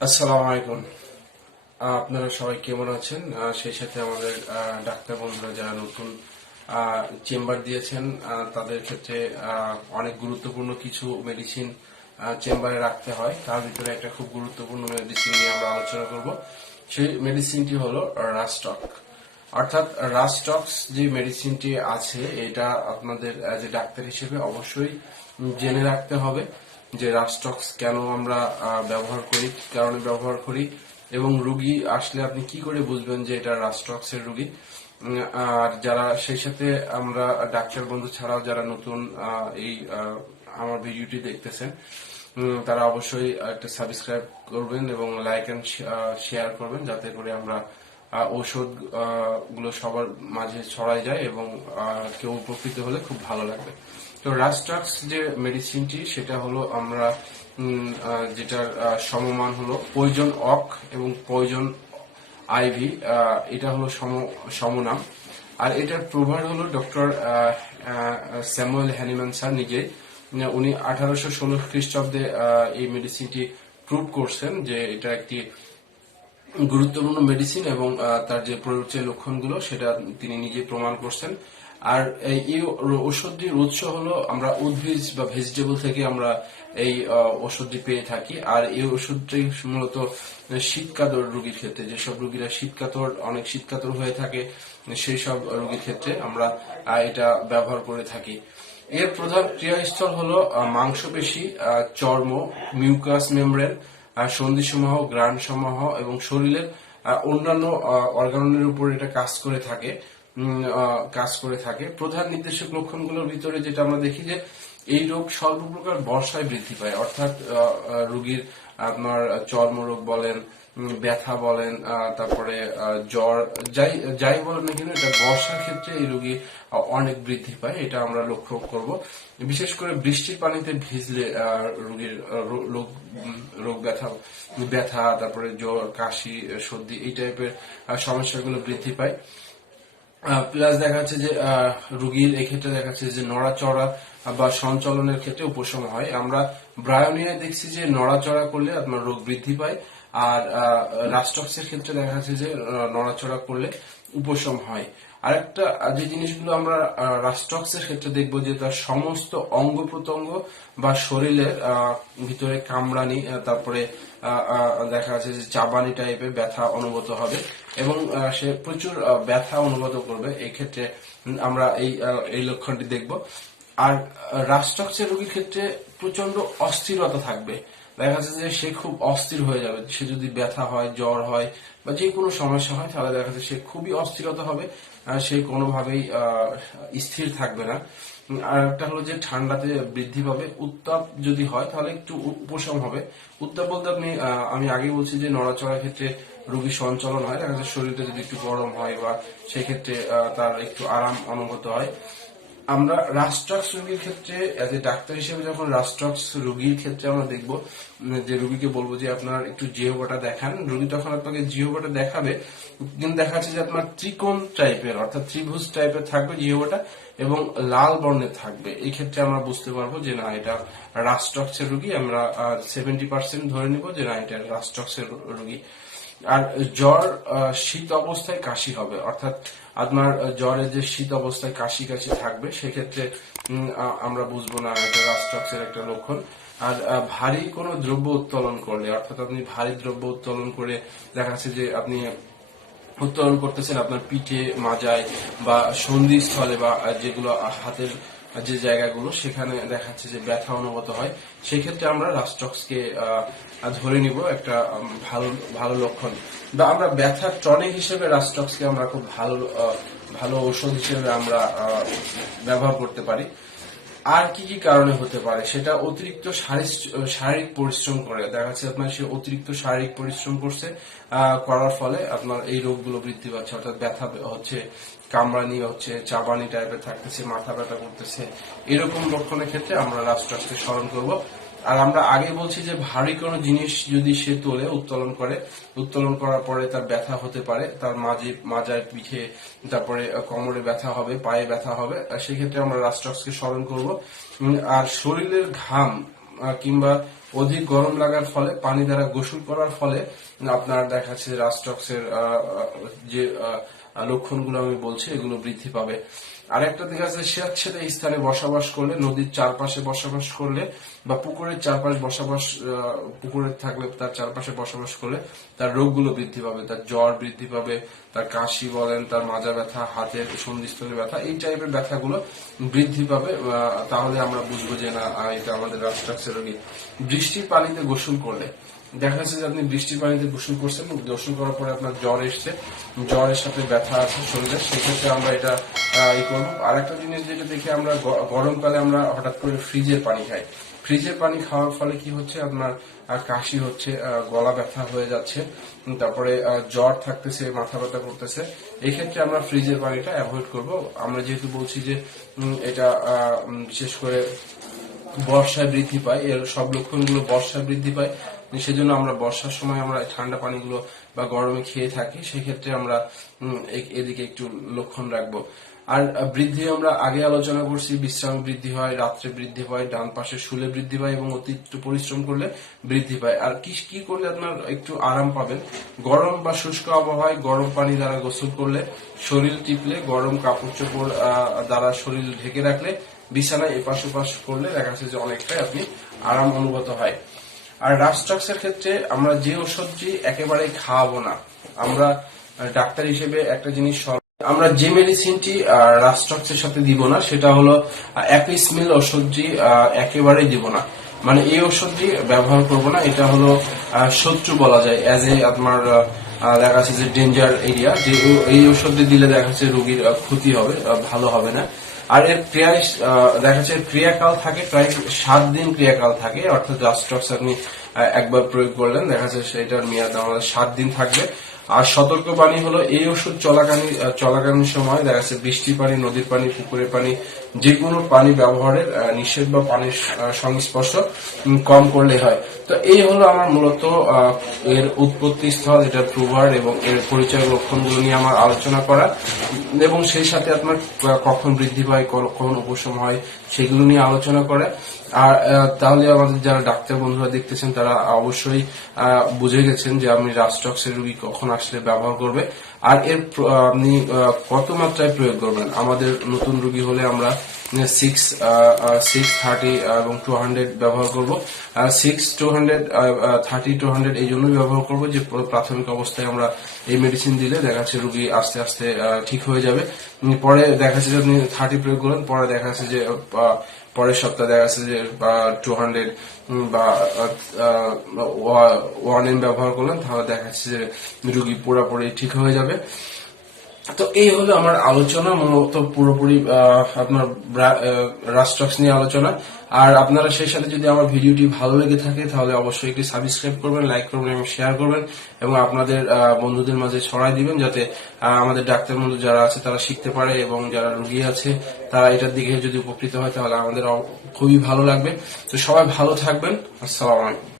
আসসালামু আলাইকুম। আপনারা সবাই কেমন আছেন? সেই সাথে আমাদের ডাক্তার বন্ধুরা যারা নতুন চেম্বার দিয়েছেন তাদের ক্ষেত্রে অনেক গুরুত্বপূর্ণ কিছু মেডিসিন চেম্বারে রাখতে হয়। তার ভিতরে একটা খুব গুরুত্বপূর্ণ মেডিসিন নিয়ে আমরা আলোচনা করব। সেই মেডিসিনটি হলো রাস্টক। অর্থাৎ রাস্টক্স যে মেডিসিনটি আছে এটা আপনাদের যে ডাক্তার হিসেবে অবশ্যই জেনে রাখতে হবে যে রাস্টক্স কেন আমরা ব্যবহার করি, কি কারণে ব্যবহার করি, এবং রুগী আসলে আপনি কি করে বুঝবেন যে এটা রাস্টক্স এর রুগী। আর যারা সেই সাথে আমরা ডাক্তার বন্ধু ছাড়াও যারা নতুন এই আমার ভিডিওটি দেখতেছেন তারা অবশ্যই একটা সাবস্ক্রাইব করবেন এবং লাইক এন্ড শেয়ার করবেন, যাতে করে আমরা ঔষধ গুলো সবার মাঝে ছড়ায় যায় এবং কেউ উপকৃত হলে খুব ভালো লাগবে। তো রাস্টক্স যে মেডিসিনটি সেটা হলো আমরা যেটার সমমান হলো পয়জন অক এবং পয়জন আইভি, এটা হলো সমনাম। আর এটার প্রভার হলো ডক্টর স্যামুয়েল হ্যানিম্যান স্যার নিজে। উনি 1816 খ্রিস্টাব্দে এই মেডিসিনটি প্রুভ করছেন যে এটা একটি গুরুত্বপূর্ণ মেডিসিন এবং তার যে প্রয়োগের লক্ষণগুলো সেটা তিনি নিজে প্রমাণ করছেন। আর এই ওষুধটির উৎস হলো আমরা উদ্ভিজ বা ভেজিটেবল থেকে আমরা এই ওষুধটি পেয়ে থাকি। আর এই ওষুধটি মূলত শীতকাতর রোগীর ক্ষেত্রে, যেসব রোগীরা অনেক শীতকাতর হয়ে থাকে সেই সব রোগীর ক্ষেত্রে আমরা এটা ব্যবহার করে থাকি। এর প্রধান ক্রিয়াস্থল হলো মাংসপেশি, চর্ম, মিউকাস মেমব্রেন, সন্ধিসমূহ, গ্রাণসমূহ এবং শরীরের অন্যান্য অর্গানের উপর এটা কাজ করে থাকে। প্রধান নির্দেশক লক্ষণগুলোর ভিতরে যেটা আমরা দেখি যে এই রোগ সর্বপ্রকার বর্ষায় বৃদ্ধি পায়। অর্থাৎ রোগীর আপনার চর্মরোগ বলেন, ব্যথা বলেন, তারপরে জ্বর, যাই বলেন না কেন, এটা বর্ষার ক্ষেত্রে এই রোগী অনেক বৃদ্ধি পায়, এটা আমরা লক্ষ্য করব। বিশেষ করে বৃষ্টির পানিতে ভিজলে রোগীর রোগ ব্যথা, তারপরে জ্বর, কাশি, সর্দি এই টাইপের সমস্যাগুলো বৃদ্ধি পায়। প্লাস দেখা যাচ্ছে যে রোগীর এক্ষেত্রে দেখা যাচ্ছে যে নড়াচড়া বা সঞ্চালনের ক্ষেত্রে উপশম হয়। আমরা ব্রায়োনিয়ায় দেখছি যে নড়াচড়া করলে আপনার রোগ বৃদ্ধি পায়, আর রাস্টক্সের ক্ষেত্রে দেখা যাচ্ছে যে নড়াচড়া করলে উপশম হয়। আরেকটা যে জিনিসগুলো আমরা রাস্টক্সের ক্ষেত্রে দেখবো যে তার সমস্ত অঙ্গ প্রত্যঙ্গ বা শরীরের ভিতরে কামড়ানি, তারপরে দেখা যাচ্ছে যে চাবানি টাইপের ব্যথা অনুভূত হবে এবং সে প্রচুর ব্যথা অনুভূত করবে। এই ক্ষেত্রে আমরা এই লক্ষণটি দেখব। আর রাস্টক্সের রোগীর ক্ষেত্রে প্রচন্ড অস্থিরতা থাকবে। দেখা যাচ্ছে যে সে খুব অস্থির হয়ে যাবে। সে যদি ব্যথা হয়, জ্বর হয় বা যে কোনো সমস্যা হয় তাহলে দেখা যাচ্ছে সে খুবই অস্থিরতা হবে, সে কোনোভাবেই স্থির থাকবে না। আর একটা হলো যে ঠান্ডাতে বৃদ্ধি পাবে। উত্তাপ যদি হয় তাহলে একটু উপশম হবে। উত্তাপ বলতে আমি আগে বলছি যে নড়াচড়ার ক্ষেত্রে রোগীর সঞ্চালন হয়, দেখা যাচ্ছে শরীরটা যদি একটু গরম হয় বা সেক্ষেত্রে তার একটু আরাম অনুভূত হয়। আমরা রাস্টক্স রোগীর ক্ষেত্রে এজ এ ডাক্তার হিসেবে যখন রাস্টক্স রোগীর ক্ষেত্রে আমরা দেখব যে রোগীকে বলবো যে আপনার একটু জিহ্বাটা দেখান, রোগী তখন আপনাকে জিহ্বাটা দেখাবে, কিন্তু দেখা যাচ্ছে যে আপনার ত্রিকোণ টাইপের অর্থাৎ ত্রিভুজ টাইপের থাকবে জিহ্বাটা এবং লাল বর্ণের থাকবে। এই ক্ষেত্রে আমরা বুঝতে পারবো যে না, এটা রাস্টক্স এর রোগী। আমরা 70% ধরে নিব যে না, এটা রাস্টক্স এর রোগী। আর জ্বর, শীত অবস্থায় কাশি হবে, অর্থাৎ আপনার জ্বরের যে শীত অবস্থায় কাশি কাশি থাকবে, সেক্ষেত্রে আমরা বুঝবো না এটা রাস্টক্সের একটা লক্ষণ। আর ভারী কোনো দ্রব্য উত্তোলন করলে, অর্থাৎ আপনি ভারী দ্রব্য উত্তোলন করে দেখা যাচ্ছে যে আপনি উত্তোলন করতেছেন আপনার পিঠে, মাজায় বা সন্ধিস্থলে বা যেগুলো হাতের যে জায়গাগুলো সেখানে দেখা যাচ্ছে যে ব্যথা অনুভূত হয়, সেক্ষেত্রে আমরা রাস্টক্সকে ধরে নিব একটা ভালো ভালো লক্ষণ। বা আমরা ব্যথার টনিক হিসেবে রাস্টক্সকে আমরা খুব ভালো ঔষধ হিসেবে আমরা ব্যবহার করতে পারি। আর কি কি কারণে হতে পারে সেটা অতিরিক্ত শারীরিক পরিশ্রম করে, দেখা যাচ্ছে আপনার সে অতিরিক্ত শারীরিক পরিশ্রম করার ফলে আপনার এই রোগগুলো বৃদ্ধি পাচ্ছে, অর্থাৎ ব্যথা হচ্ছে, কামড়ানি হচ্ছে, চাবানি টাইপের থাকতেছে, মাথা ব্যথা করতেছে, এরকম লক্ষণের ক্ষেত্রে আমরা রাস্টক্সকে স্মরণ করব। আর আমরা আগে বলছি যে ভারী কোনো জিনিস যদি সে উত্তোলন করার পরে তার ব্যথা হতে পারে, তার মাজায়, পিঠে, তারপরে কোমরে ব্যথা হবে, পায়ে ব্যথা হবে, সেক্ষেত্রে আমরা রাস্টক্সকে স্মরণ করব। আর শরীরের ঘাম কিংবা অধিক গরম লাগার ফলে, পানি দ্বারা গোসল করার ফলে আপনার দেখা যাচ্ছে রাস্টক্সের যে লক্ষণগুলো আমি বলছি এগুলো বৃদ্ধি পাবে। আরেকটা দিক আছে, স্বেচ্ছাতে স্থানে বসবাস করলে, নদীর চারপাশে বসবাস করলে বা পুকুরের চারপাশে বসবাস, পুকুরের থাকলে তার চারপাশে বসবাস করলে তার রোগগুলো বৃদ্ধি পাবে, তার জ্বর বৃদ্ধি পাবে, তার কাশি বলেন, তার মাজা ব্যথা, হাতের সন্ধিস্থলে ব্যথা, এই টাইপের ব্যথাগুলো বৃদ্ধি পাবে। তাহলে আমরা বুঝবো যে না, এটা আমাদের রাস্টক্সের রোগী। বৃষ্টির পানিতে গোসল করলে দেখা যাচ্ছে যে আপনি বৃষ্টির পানিতে গোসল করছেন, গোসল করার পরে আপনার জ্বর এসছে, জ্বরের সাথে ব্যথা আছে শরীরে, সেক্ষেত্রে আমরা এটা করবো। আরেকটা জিনিস যেটা দেখি আমরা, গরমকালে আমরা হঠাৎ করে ফ্রিজের পানি খাই। ফ্রিজের পানি খাওয়ার ফলে কি হচ্ছে, আপনার কাশি হচ্ছে, গলা ব্যথা হয়ে যাচ্ছে, তারপরে জ্বর থাকতেছে, মাথা ব্যথা করতেছে। এই ক্ষেত্রে আমরা ফ্রিজের পানিটা অ্যাভয়েড করব। আমরা যেহেতু বলছি যে এটা বিশেষ করে বর্ষায় বৃদ্ধি পায়, এর সব লক্ষণগুলো বর্ষায় বৃদ্ধি পায়, সেজন্য আমরা বর্ষার সময় আমরা ঠান্ডা পানিগুলো বা গরমে খেয়ে থাকি, সেক্ষেত্রে আমরা এদিকে একটু লক্ষণ রাখবো। আর বৃদ্ধি আমরা আগে আলোচনা করছি, বিশ্রাম বৃদ্ধি হয়, রাত্রে বৃদ্ধি পায়, ডান পাশে শুলে বৃদ্ধি পায় এবং অতিরিক্ত পরিশ্রম করলে বৃদ্ধি পায়। আর কি করলে আপনার একটু আরাম পাবেন, গরম বা শুষ্ক আবহাওয়ায় গরম পানি দ্বারা গোসল করলে, শরীর টিপলে, গরম কাপড় চোপড় দ্বারা শরীর ঢেকে রাখলে, বিছানায় এপাশ ওপাশ করলে দেখা যাচ্ছে যে অনেকটাই আপনি আরাম অনুভূত হয়। আর রাস্টক্সের ক্ষেত্রে আমরা যে ওষুধটি একেবারে খাওয়াবো না, আমরা ডাক্তার হিসেবে একটা জিনিস, আমরা যে মেডিসিনটি রাস্টক্সের সাথে দিব না সেটা হলো অ্যাপিসমিল ওষুধটি একেবারেই দিব না। মানে এই ওষুধটি ব্যবহার করব না, এটা হলো শত্রু বলা যায়, অ্যাজ এ আপনার দেখা যাচ্ছে যে ডেঞ্জার এরিয়া, যে এই ওষুধটি দিলে দেখা যাচ্ছে রোগীর ক্ষতি হবে, ভালো হবে না। আর এর দেখা যাচ্ছে ক্রিয়াকাল থাকে প্রায় 7 দিন ক্রিয়াকাল থাকে, অর্থাৎ রাস্টক্স আপনি একবার প্রয়োগ করলেন, দেখা যাচ্ছে সেটার মেয়াদ আমাদের 7 দিন থাকবে। আর সতর্কবাণী হলো, এই ওষুধ চলাকালীন সময় দেখা যাচ্ছে বৃষ্টির পানি, নদীর পানি, পুকুরের পানি, যে কোনো পানি ব্যবহারের নিষেধ বা পানির সংস্পর্শ কম করলে হয়। তো এই হলো আমার মূলত এর উৎপত্তি স্থল, এটার প্রভাব এবং এর পরিচয় লক্ষণগুলো নিয়ে আমার আলোচনা করা, এবং সেই সাথে আপনার কখন বৃদ্ধি পায়, কখন উপশম হয়, সেগুলো নিয়ে আলোচনা করা। আর তাহলে আমাদের যারা ডাক্তার বন্ধুরা দেখতেছেন তারা অবশ্যই বুঝে গেছেন যে আপনি রাস্টক্সের রোগী কখন আসলে ব্যবহার করবে, আর এর আপনি কত মাত্রায় প্রয়োগ করবেন। আমাদের নতুন রোগী হলে আমরা 630 এবং 200 ব্যবহার করব। 200 এই জন্যই ব্যবহার করব যে প্রাথমিক অবস্থায় আমরা এই মেডিসিন দিলে দেখা যাচ্ছে রোগী আস্তে আস্তে ঠিক হয়ে যাবে। পরে দেখা যাচ্ছে যে আপনি 30 প্রয়োগ করলেন, পরে দেখা যাচ্ছে যে পরের সপ্তাহে দেখা যাচ্ছে যে 200 বা 1M ব্যবহার করলেন, তাহলে দেখা যাচ্ছে যে রোগী পুরোপুরি ঠিক হয়ে যাবে। তো এই হলো আমার আলোচনা, মূলত পুরোপুরি আপনার রাস্টক্স নিয়ে আলোচনা। আর আপনারা সেই সাথে যদি আমার ভিডিওটি ভালো লেগে থাকে তাহলে অবশ্যই একটি সাবস্ক্রাইব করবেন, লাইক করবেন এবং শেয়ার করবেন, এবং আপনাদের বন্ধুদের মাঝে ছড়াই দিবেন, যাতে আমাদের ডাক্তার বন্ধু যারা আছে তারা শিখতে পারে, এবং যারা রোগী আছে তারা এটার দিকে যদি উপকৃত হয় তাহলে আমাদের খুবই ভালো লাগবে। তো সবাই ভালো থাকবেন। আসসালামু আলাইকুম।